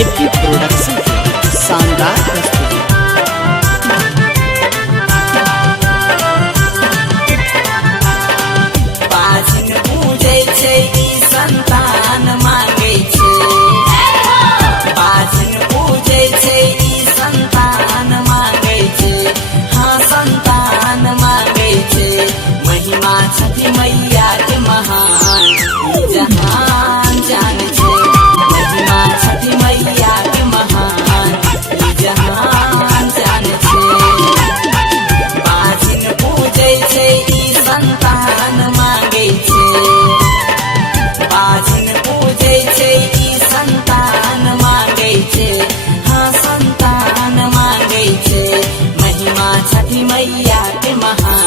AP production की शानदार प्रस्तुति। पाछिन पूजै छै ई संतान मांगै छै, पाछिन पूजै छै ई संतान मांगै छै, हाँ संतान मांगै छै। महिमा छठी मैया के महान ई जहान जान छै, महिमा छठी मैया के महान ई जहान जान छै। पाछिन पूजै छै ई संतान मांगै छै, पाछिन पूजै छै ई संतान मांगै छै, हाँ संतान मांगै छै। महिमा छठी मैया के महान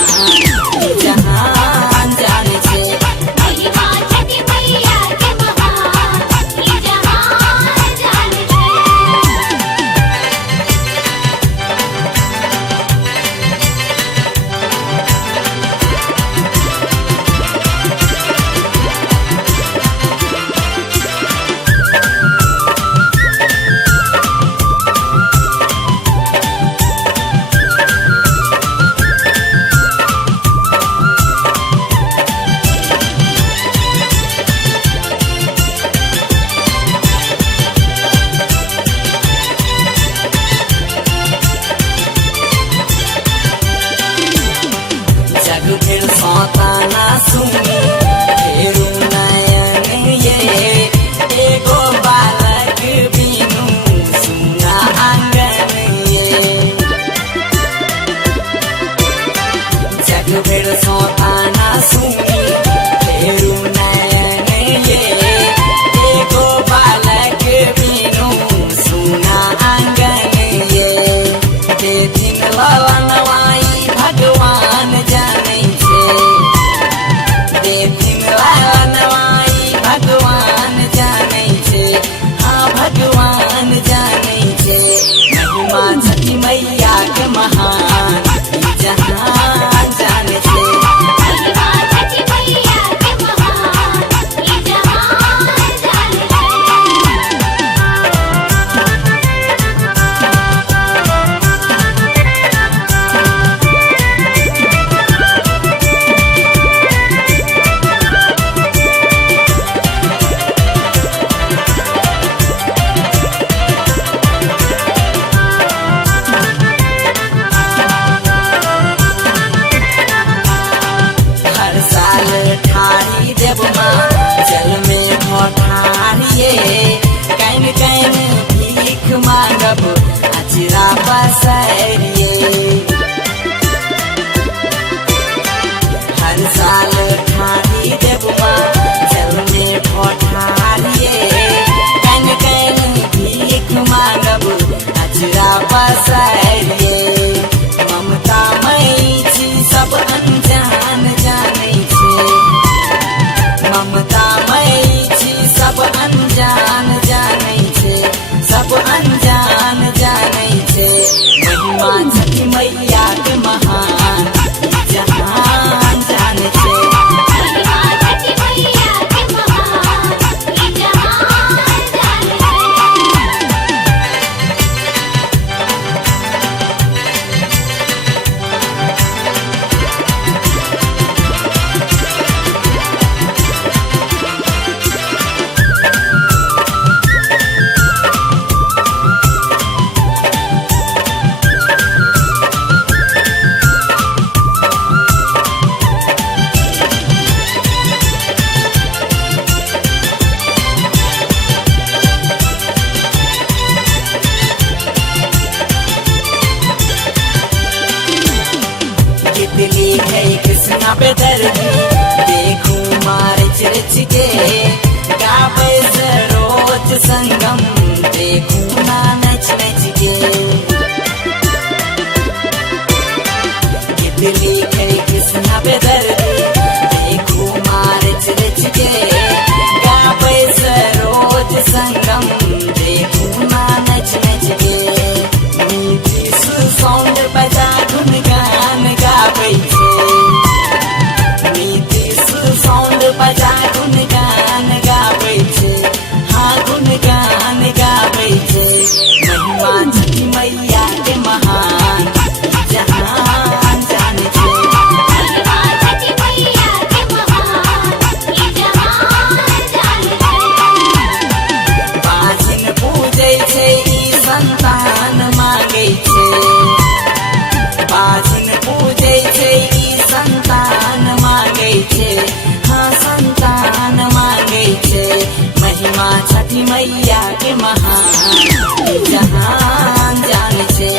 ई जहान जान छै, महिमा छठी मैया के महान ई जहान जान छै। जग फिर सौताना सुनी फेरू नयन ये, एगो बालक बिनु सुना आंगन ये। जग फिर सौताना सुनी फेरू नयन ये, एगो बालक बिनु सुना आंगन ये। देथिन ललनवाई भगवान जानै छै, देथिन ललनवाई भगवान जानै छै, हाँ भगवान जानै छै। महिमा छठी मैया के महान ई जहान जान छै, महिमा छठी मैया के महान ई जहान जान छै। हर साल ठारी देव माँ जल में भठारिये, कैन कैन भीख मांगब अचरा पसरिये। हर साल ठारी देव माँ जल में भठारिये, कैन कैन भीख मांगब अचरा पसरिये। ममता मई छी सब अनजान जानै छै, ममता मई छी सब अनजान जानै छै, सब अनजान जानै छै। महिमा छठी मैया के महान ई जहान जान छै, महिमा छठी मैया के महान ई जहान जान छै। दिल्ली है कृष्णा पे दर्दी देखू मार चिरच के, गावे सरोज संगम देखू ना नच नच के। दिल्ली है कृष्णा पे दर्दी देखू मार चिरच के, गावे सरोज संगम देखू ना नच नच के। मीठी सुसौंद बजा गुनगान गाबै छै, नीति सुसौंद बजा गुनगान गाबै छै, हाँ गुनगान गाबै छठी मैया के महान ई जहान जान छे।